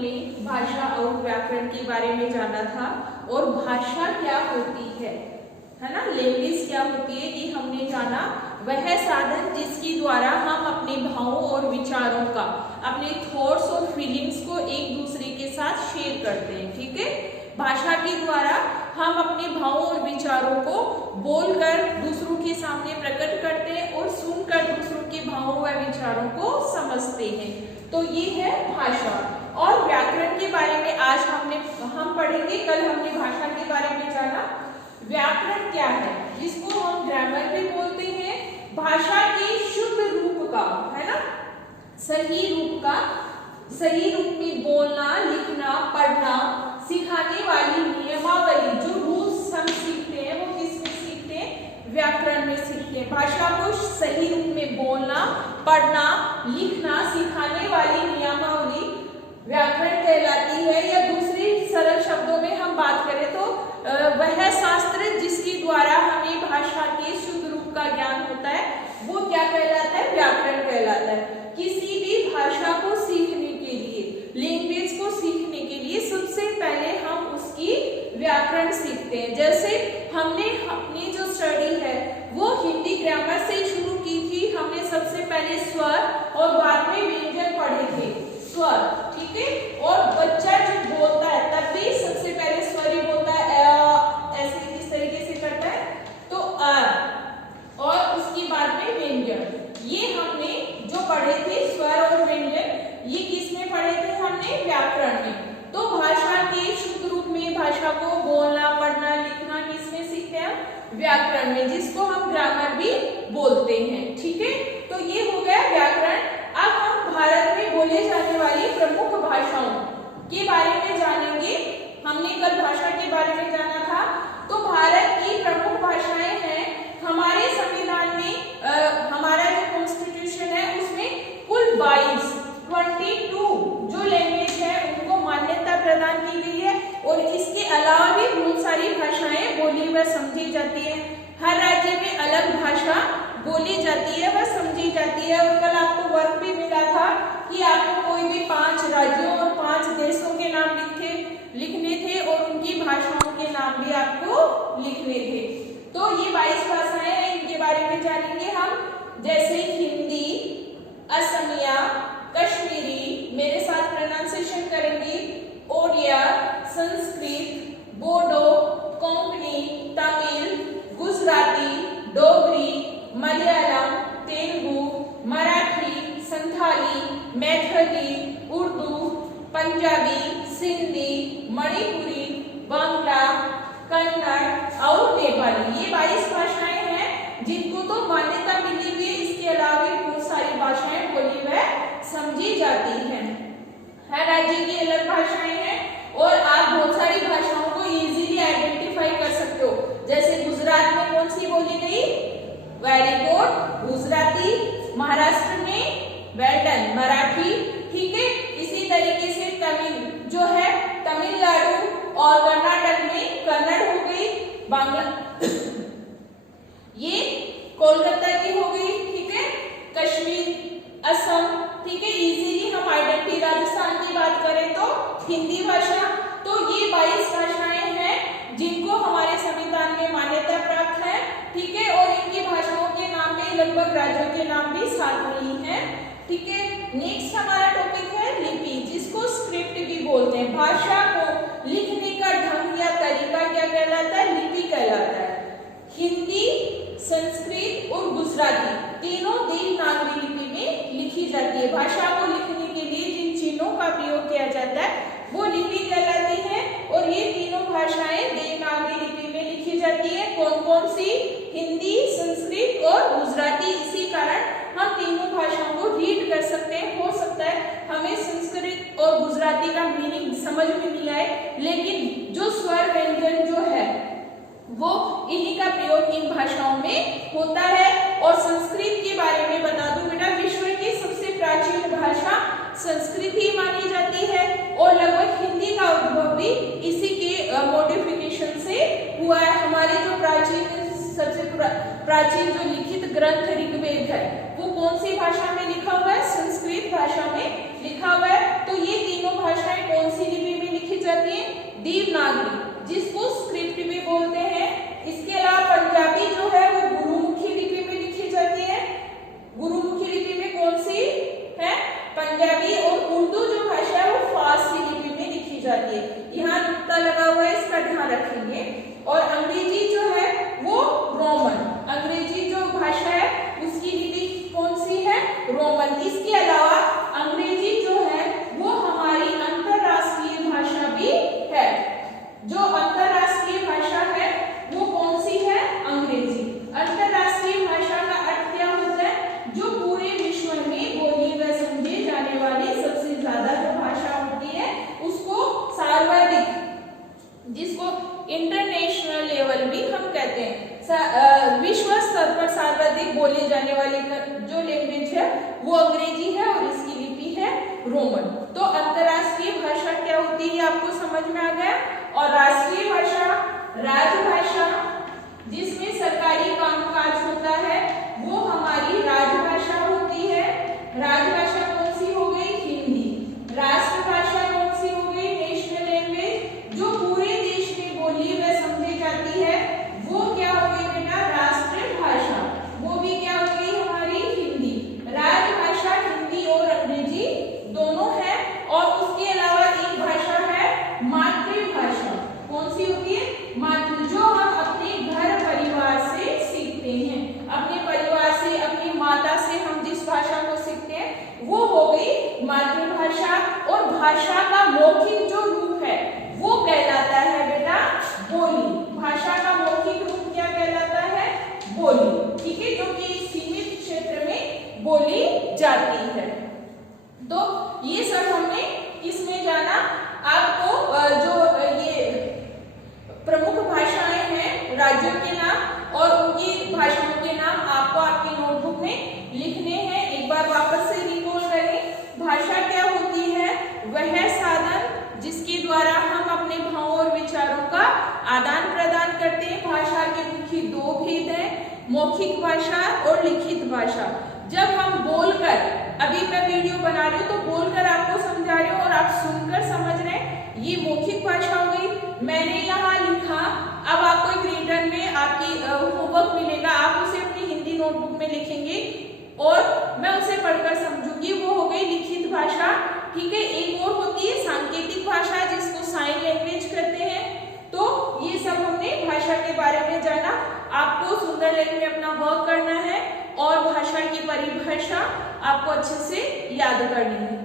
में भाषा और व्याकरण के बारे में जाना था और भाषा क्या होती है ना, लैंग्वेज क्या होती है ये हमने जाना। वह साधन जिसके द्वारा हम अपने भावों और विचारों का, अपने थॉट्स और फीलिंग्स को एक दूसरे के साथ शेयर करते हैं। ठीक है, भाषा के द्वारा हम अपने भावों और विचारों को बोलकर दूसरों के सामने प्रकट करते हैं और सुनकर दूसरों के भावों व विचारों को समझते हैं। तो ये है भाषा। और व्याकरण के बारे में आज हम पढ़ेंगे। कल हमने भाषा के बारे में जाना। व्याकरण क्या है, जिसको हम ग्रामर भी बोलते हैं, भाषा के शुद्ध रूप का, है ना, सही रूप में बोलना, लिखना, पढ़ना सिखाने वाली नियमावली, जो रूल्स हम सीखते हैं वो किसमें सीखते हैं, व्याकरण में सीखते हैं। भाषा को सही रूप में बोलना, पढ़ना, लिखना सिखाने वाली नियमावली व्याकरण कहलाती है। या दूसरे सरल शब्दों में हम बात करें तो वह शास्त्र जिसके द्वारा हमें भाषा के शुद्ध रूप का ज्ञान होता है वो क्या कहलाता है, व्याकरण कहलाता है। किसी भी भाषा को सीखने के लिए, लैंग्वेज को सीखने के लिए सबसे पहले हम उसकी व्याकरण सीखते हैं। जैसे हमने अपनी जो स्टडी है वो हिंदी ग्रामर से शुरू की थी। हमने सबसे पहले स्वर और बाद में व्यंजन पढ़े थे, स्वर। ठीक है, और बच्चा जब बोलता है तब भी सबसे पहले स्वर ही बोलता है, ऐसे इस तरीके से करता है, तो और उसके बाद में व्यंजन। ये हमने जो पढ़े थे स्वर और व्यंजन, ये किस में पढ़े थे हमने, व्याकरण में। तो भाषा के शुद्ध रूप में भाषा को बोलना, पढ़ना, लिखना किसमें सीखते हैं, व्याकरण में, जिसको हम ग्रामर भी बोलते हैं। ठीक है, तो ये हो गया व्याकरण। अब हम भारत में बोले जाने वाली प्रमुख भाषाओं के बारे में जानेंगे। हमने कल भाषा के बारे में जाना था। तो भारत की प्रमुख भाषाएं हैं, हमारे संविधान में हमारा जो कॉन्स्टिट्यूशन है उसमें कुल 22 जो लैंग्वेज है उनको मान्यता प्रदान की गई है। और इसके अलावा भी बहुत सारी भाषाएं बोली व समझी जाती है। हर राज्य में अलग भाषा बोली जाती है व समझी जाती है। और कल आपको वर्क भी मिला था कि आपको कोई भी 5 राज्यों और 5 देशों के नाम लिखने थे और उनकी भाषाओं के नाम भी आपको लिखने थे। तो ये 22 भाषाएं हैं, इनके बारे में जानेंगे हम। जैसे हिंदी, असमिया, कश्मीरी, मेरे साथ प्रोनाउंसिएशन करेंगे, ओडिया, संस्कृत, बोडो, कोंकणी, तमिल, गुजराती, डोगरी, मलयालम, तेलुगु, मराठी, संथाली, मैथिली, उर्दू, पंजाबी, सिंधी, मणिपुरी, बांग्ला, कन्नड़ और नेपाली। ये 22 भाषाएं हैं जिनको तो मान्यता मिली हुई है। इसके अलावा भी बहुत सारी भाषाएं बोली व समझी जाती हैं। हर राज्य की अलग भाषाएं हैं और आप बहुत सारी भाषाओं को इजीली आइडेंटिफाई कर सकते हो। जैसे गुजरात में कौन सी बोली गई, वेरी गुड, गुजराती। महाराष्ट्र में वेल डन, मराठी। ठीक है, इसी तरीके से तमिल जो है तमिलनाडु और कर्नाटक में कन्नड़ हो गई, बांग्ला ये कोलकाता की हो गई। ठीक है, कश्मीर, असम। ठीक है, इजीली हम आइडेंटिटी, राजस्थान की बात करें तो हिंदी भाषा। तो ये 22 भाषाएं हैं जिनको हमारे संविधान में मान्यता प्राप्त है। ठीक है, और इनकी भाषाओं के नाम में लगभग राज्यों के नाम भी साथ ही हैं। ठीक है, नेक्स्ट हमारा टॉपिक है लिपि, जिसको स्क्रिप्ट भी बोलते हैं। भाषा को लिखने का ढंग या तरीका क्या कहलाता है, लिपि कहलाता है। हिंदी, संस्कृत और गुजराती तीनों देवनागरी लिपि में लिखी जाती है। भाषा को लिखने के लिए जिन चिन्हों का प्रयोग किया जाता है वो लिपि कहलाती है। और ये तीनों भाषाएं देवनागरी लिपि में लिखी जाती है। कौन कौन सी, हिंदी, संस्कृत और गुजराती। इसी कारण हम तीनों भाषाओं को रीड कर सकते हैं। हो सकता है हमें संस्कृत और गुजराती का मीनिंग समझ में नहीं आए, लेकिन जो स्वर व्यंजन जो है वो इन्हीं का प्रयोग इन भाषाओं में होता है। और संस्कृत के बारे में बता दूं बेटा, विश्व की सबसे प्राचीन भाषा संस्कृत ही मानी जाती है। और लगभग हिंदी का उद्भव भी इसी के मॉडिफिकेशन से हुआ है। हमारे जो सबसे प्राचीन जो लिखित ग्रंथ ऋग्वेद है वो कौन सी भाषा में लिखा हुआ है, संस्कृत भाषा में लिखा हुआ है। तो ये तीनों भाषाएं जाती है देवनागरी, जिसको स्क्रिप्ट भी बोलते हैं। इसके अलावा पंजाबी जो है वो गुरुमुखी लिपि में लिखी जाती है। गुरुमुखी लिपि में कौन सी है? पंजाबी। और उर्दू जो भाषा है वो फारसी लिपि में लिखी जाती है। यहाँ नुक्ता लगा हुआ है, इसका ध्यान रखेंगे। और अंग्रेजी जो है वो रोमन, अंग्रेजी जो भाषा है उसकी लिपि कौन सी है? रोमन। इसके अलावा अंग्रेजी जो है वो हमारी अंतरराष्ट्रीय भाषा भी है। जो अंतरराष्ट्रीय भाषा है वो कौन सी है? अंग्रेजी। अंतरराष्ट्रीय भाषा का अर्थ क्या होता है? जो पूरे विश्व में बोली व समझी जाने वाली सबसे ज्यादा जो भाषा होती है उसको सर्वाधिक, जिसको इंटरनेशनल लेवल भी हम कहते हैं, विश्व स्तर पर सर्वाधिक बोली जाने वाली जो लैंग्वेज है वो अंग्रेजी है और इसकी लिपि है रोमन। तो अंतरराष्ट्रीय भाषा क्या होती है आपको समझ में आ गया। और राष्ट्रीय भाषा, राजभाषा, जिसमें सरकारी कामकाज होता है वो हमारी राजभाषा होती है। राजभाषा कौन सी हो गई? हिंदी। राष्ट्रभाषा कौन सी हो गई? नेशनल लैंग्वेज, जो पूरे देश में बोली व समझी जाती है वो क्या हो गई बेटा? राष्ट्रभाषा। वो भी क्या हो गई? हमारी हिंदी। राजभाषा हिंदी और अंग्रेजी दोनों है। और उसके अलावा एक भाषा है मातृभाषा। कौन सी होती है? मातृ, जो हम अपने घर परिवार से सीखते हैं। अपने परिवार से, अपनी माता से हम जिस भाषा को सीखते हैं वो हो गई मातृभाषा। और भाषा का मौखिक जो रूप है वो कहलाता है बेटा बोली। भाषा का मौखिक रूप क्या कहलाता है? बोली। ठीक है, जो कि सीमित क्षेत्र में बोली जाती है। तो ये सब हमने इसमें जाना। आपको जो ये प्रमुख भाषाएं हैं राज्यों के नाम और उनकी भाषाओं के नाम आपको आपकी नोटबुक में लिखने हैं। एक बार वापस से रिकॉल करें। भाषा क्या होती है? वह साधन जिसके द्वारा हम अपने भावों और विचारों का आदान प्रदान करते हैं। भाषा के मुख्य दो भेद हैं, मौखिक भाषा और लिखित भाषा। जब हम बोलकर, अभी मैं वीडियो बना रही हूँ तो बोलकर आपको समझा रही हूँ और आप सुनकर समझ रहे हैं, ये मौखिक भाषा हो गई। मैंने यहाँ लिखा, अब आपको एक रिटर्न में आपकी होमवर्क मिलेगा, आप उसे अपनी हिंदी नोटबुक में लिखेंगे और मैं उसे पढ़कर समझूंगी। वो हो गई लिखित भाषा। ठीक है, एक और होती है सांकेतिक भाषा, जिसको साइन लैंग्वेज कहते हैं। तो ये सब हमने भाषा के बारे में जाना। आपको सुंदरलेख में अपना वर्क करना है और भाषा की परिभाषा आपको अच्छे से याद करनी है।